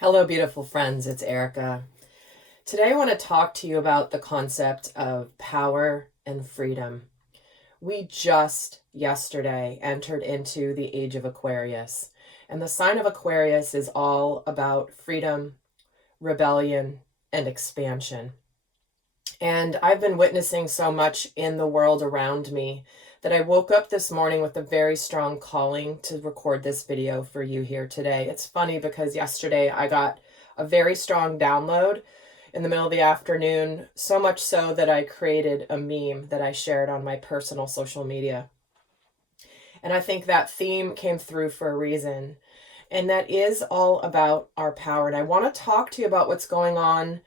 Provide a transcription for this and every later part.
Hello, beautiful friends. It's Erika. Today, I want to talk to you about the concept of power and freedom. We just yesterday entered into the age of Aquarius, and the sign of Aquarius is all about freedom, rebellion, and expansion. And I've been witnessing so much in the world around me that I woke up this morning with a very strong calling to record this video for you here today. It's funny because yesterday I got a very strong download in the middle of the afternoon, so much so that I created a meme that I shared on my personal social media. And I think that theme came through for a reason. And that is all about our power. And I want to talk to you about what's going on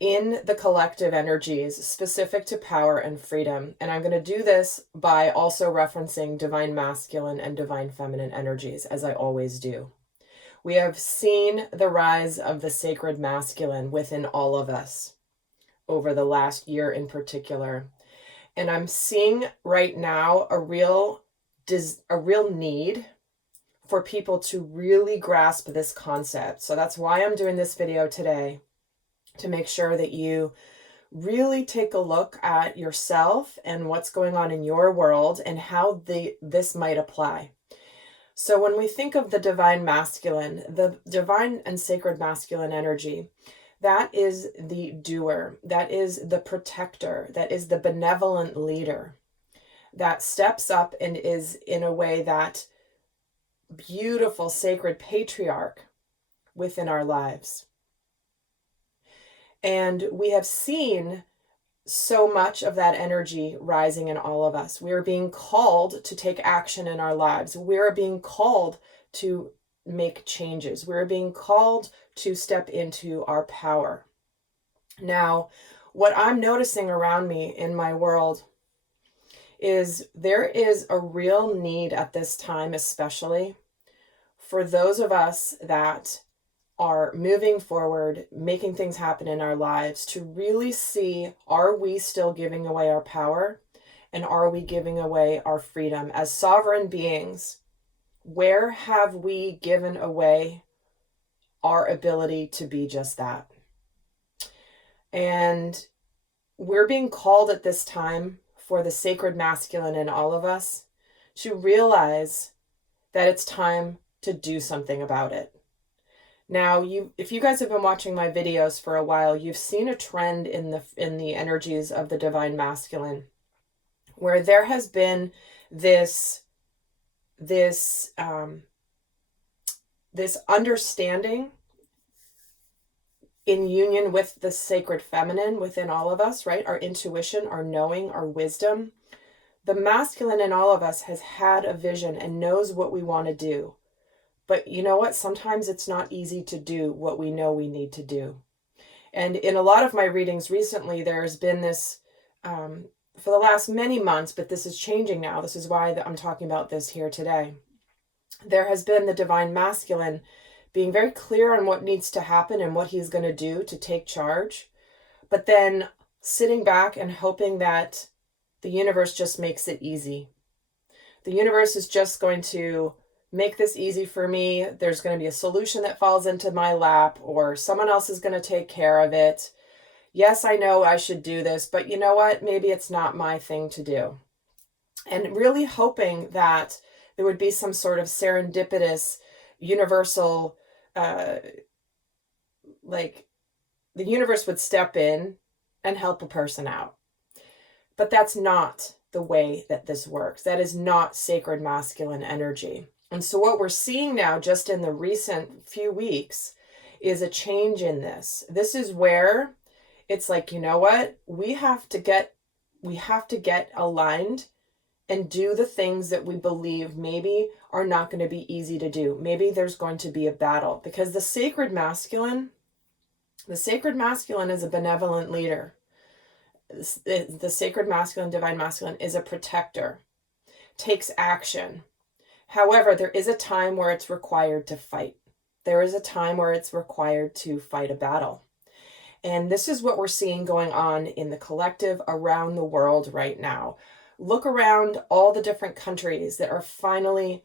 in the collective energies specific to power and freedom. And I'm going to do this by also referencing divine masculine and divine feminine energies, as I always do. We have seen the rise of the sacred masculine within all of us over the last year in particular. And I'm seeing right now a real need for people to really grasp this concept. So that's why I'm doing this video today, to make sure that you really take a look at yourself and what's going on in your world and how this might apply. So when we think of the divine masculine, the divine and sacred masculine energy, that is the doer, that is the protector, that is the benevolent leader that steps up and is in a way that beautiful sacred patriarch within our lives. And we have seen so much of that energy rising in all of us. We are being called to take action in our lives. We are being called to make changes. We're being called to step into our power. Now, what I'm noticing around me in my world is there is a real need at this time, especially for those of us that are moving forward, making things happen in our lives, to really see, are we still giving away our power, and are we giving away our freedom as sovereign beings? Where have we given away our ability to be just that? And we're being called at this time for the sacred masculine in all of us to realize that it's time to do something about it. Now, if you guys have been watching my videos for a while, you've seen a trend in the energies of the divine masculine, where there has been this understanding in union with the sacred feminine within all of us, right? Our intuition, our knowing, our wisdom. The masculine in all of us has had a vision and knows what we want to do. But you know what? Sometimes it's not easy to do what we know we need to do. And in a lot of my readings recently, there's been this, for the last many months, but this is changing now. This is why I'm talking about this here today. There has been the divine masculine being very clear on what needs to happen and what he's going to do to take charge, but then sitting back and hoping that the universe just makes it easy. The universe is just going to make this easy for me. There's going to be a solution that falls into my lap, or someone else is going to take care of it. Yes, I know I should do this, but you know what? Maybe it's not my thing to do. And really hoping that there would be some sort of serendipitous, universal, like the universe would step in and help a person out. But that's not the way that this works. That is not sacred masculine energy. And so what we're seeing now, just in the recent few weeks, is a change in this. This is where it's like, you know what? We have to get aligned and do the things that we believe maybe are not going to be easy to do. Maybe there's going to be a battle, because the sacred masculine is a benevolent leader. The sacred masculine, divine masculine, is a protector, takes action. However, there is a time where it's required to fight. There is a time where it's required to fight a battle. And this is what we're seeing going on in the collective around the world right now. Look around all the different countries that are finally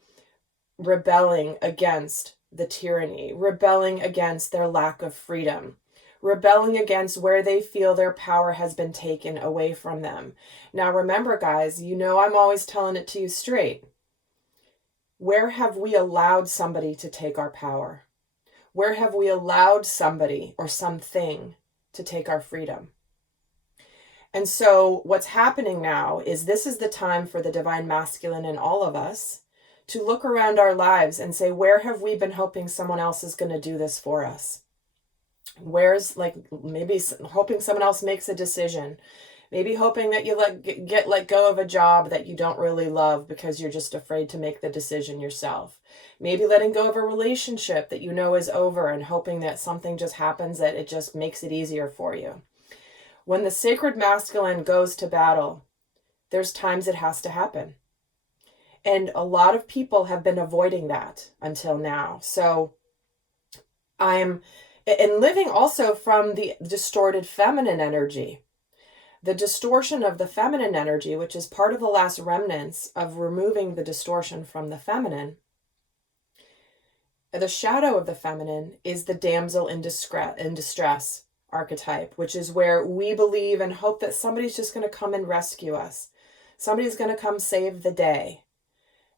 rebelling against the tyranny, rebelling against their lack of freedom, rebelling against where they feel their power has been taken away from them. Now, remember, guys, you know I'm always telling it to you straight. Where have we allowed somebody to take our power? Where have we allowed somebody or something to take our freedom? And so what's happening now is this is the time for the divine masculine in all of us to look around our lives and say, where have we been hoping someone else is going to do this for us? Where's, like, maybe hoping someone else makes a decision, maybe hoping that you let go of a job that you don't really love because you're just afraid to make the decision yourself. Maybe letting go of a relationship that you know is over and hoping that something just happens that it just makes it easier for you. When the sacred masculine goes to battle, there's times it has to happen. And a lot of people have been avoiding that until now. So and living also from the distorted feminine energy. The distortion of the feminine energy, which is part of the last remnants of removing the distortion from the feminine. The shadow of the feminine is the damsel in distress archetype, which is where we believe and hope that somebody's just going to come and rescue us. Somebody's going to come save the day.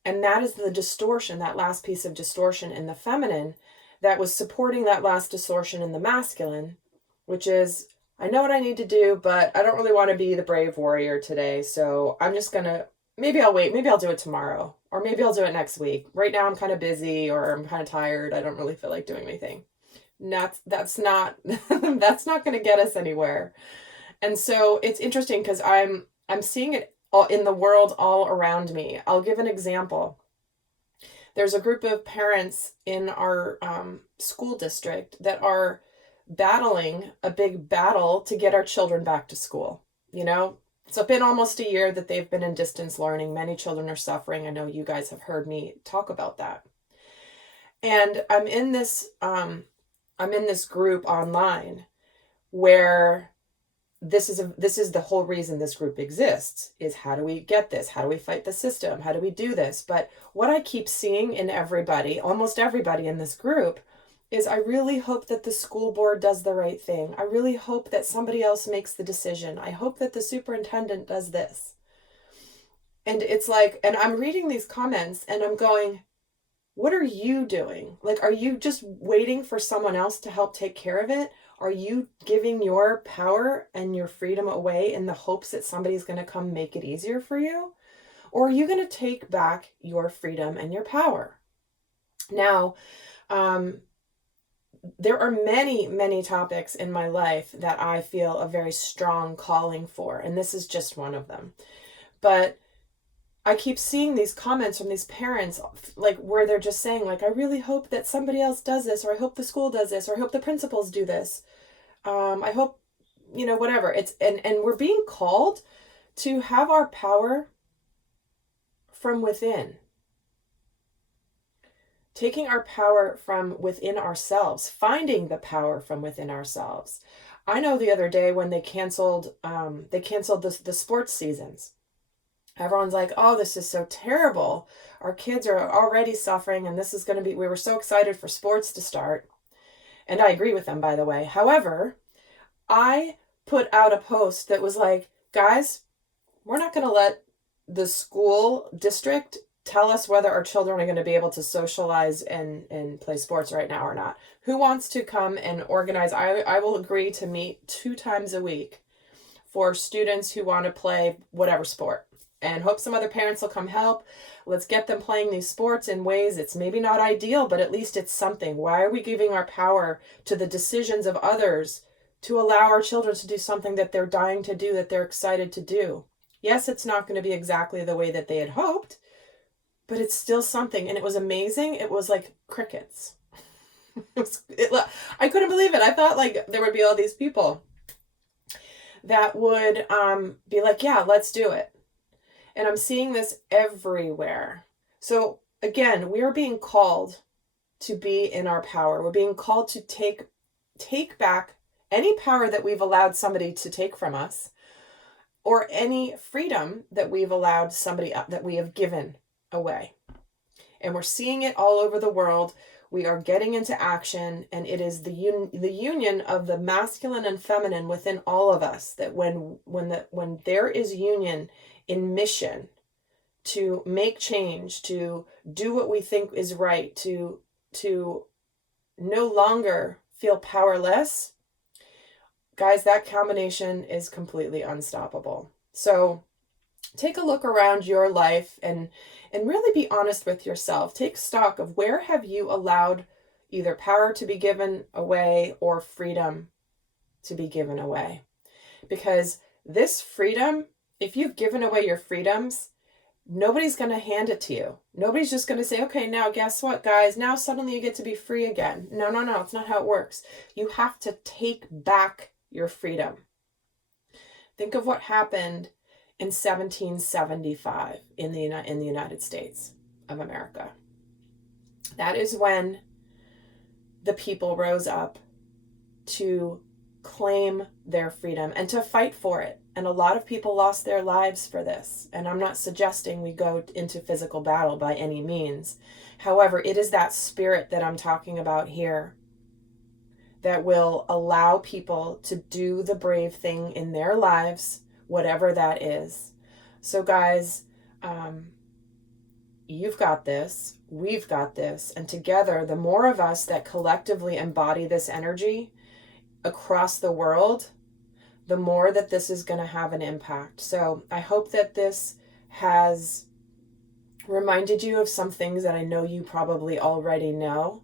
And that is the distortion, that last piece of distortion in the feminine that was supporting that last distortion in the masculine, which is, I know what I need to do, but I don't really want to be the brave warrior today. So I'm just going to, maybe I'll wait. Maybe I'll do it tomorrow, or maybe I'll do it next week. Right now I'm kind of busy, or I'm kind of tired. I don't really feel like doing anything. That's not that's not going to get us anywhere. And so it's interesting because I'm seeing it all in the world all around me. I'll give an example. There's a group of parents in our school district that are battling a big battle to get our children back to school. You know, it's been almost a year that they've been in distance learning. Many children are suffering. I know you guys have heard me talk about that. And I'm in this group online where this is the whole reason this group exists, is how do we get this? How do we fight the system? How do we do this? But what I keep seeing in everybody, almost everybody in this group, is I really hope that the school board does the right thing. I really hope that somebody else makes the decision. I hope that the superintendent does this. And it's like, and I'm reading these comments and I'm going, what are you doing? Like, are you just waiting for someone else to help take care of it? Are you giving your power and your freedom away in the hopes that somebody's going to come make it easier for you? Or are you going to take back your freedom and your power? Now, there are many, many topics in my life that I feel a very strong calling for, and this is just one of them. But I keep seeing these comments from these parents, like, where they're just saying, like, I really hope that somebody else does this, or I hope the school does this, or I hope the principals do this. I hope, whatever. And we're being called to have our power from within. Taking our power from within ourselves, finding the power from within ourselves. I know the other day when they canceled the sports seasons. Everyone's like, oh, this is so terrible. Our kids are already suffering, and this is going to be, we were so excited for sports to start. And I agree with them, by the way. However, I put out a post that was like, guys, we're not going to let the school district tell us whether our children are going to be able to socialize and play sports right now or not. Who wants to come and organize? I will agree to meet 2 times a week for students who want to play whatever sport, and hope some other parents will come help. Let's get them playing these sports in ways it's maybe not ideal, but at least it's something. Why are we giving our power to the decisions of others to allow our children to do something that they're dying to do, that they're excited to do? Yes, it's not going to be exactly the way that they had hoped, but it's still something. And it was amazing. It was like crickets. I couldn't believe it. I thought like there would be all these people that would be like, yeah, let's do it. And I'm seeing this everywhere. So again, we are being called to be in our power. We're being called to take back any power that we've allowed somebody to take from us, or any freedom that we've allowed somebody that we have given away. And we're seeing it all over the world We are getting into action, and it is the union of the masculine and feminine within all of us, that when there is union in mission to make change, to do what we think is right, to no longer feel powerless, guys, that combination is completely unstoppable. So take a look around your life and really be honest with yourself. Take stock of where have you allowed either power to be given away or freedom to be given away. Because this freedom, if you've given away your freedoms, nobody's going to hand it to you. Nobody's just going to say, okay, now guess what, guys? Now suddenly you get to be free again. No, it's not how it works. You have to take back your freedom. Think of what happened in 1775 in the United States of America. That is when the people rose up to claim their freedom and to fight for it. And a lot of people lost their lives for this. And I'm not suggesting we go into physical battle by any means. However, it is that spirit that I'm talking about here that will allow people to do the brave thing in their lives, whatever that is. So guys, you've got this, we've got this, and together, the more of us that collectively embody this energy across the world, the more that this is going to have an impact. So I hope that this has reminded you of some things that I know you probably already know,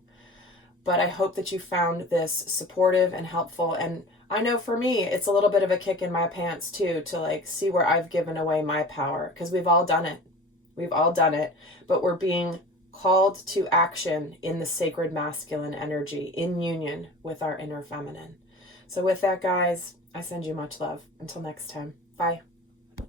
but I hope that you found this supportive and helpful. And I know for me, it's a little bit of a kick in my pants too, to like see where I've given away my power, because we've all done it. We've all done it, but we're being called to action in the sacred masculine energy in union with our inner feminine. So with that, guys, I send you much love. Until next time. Bye.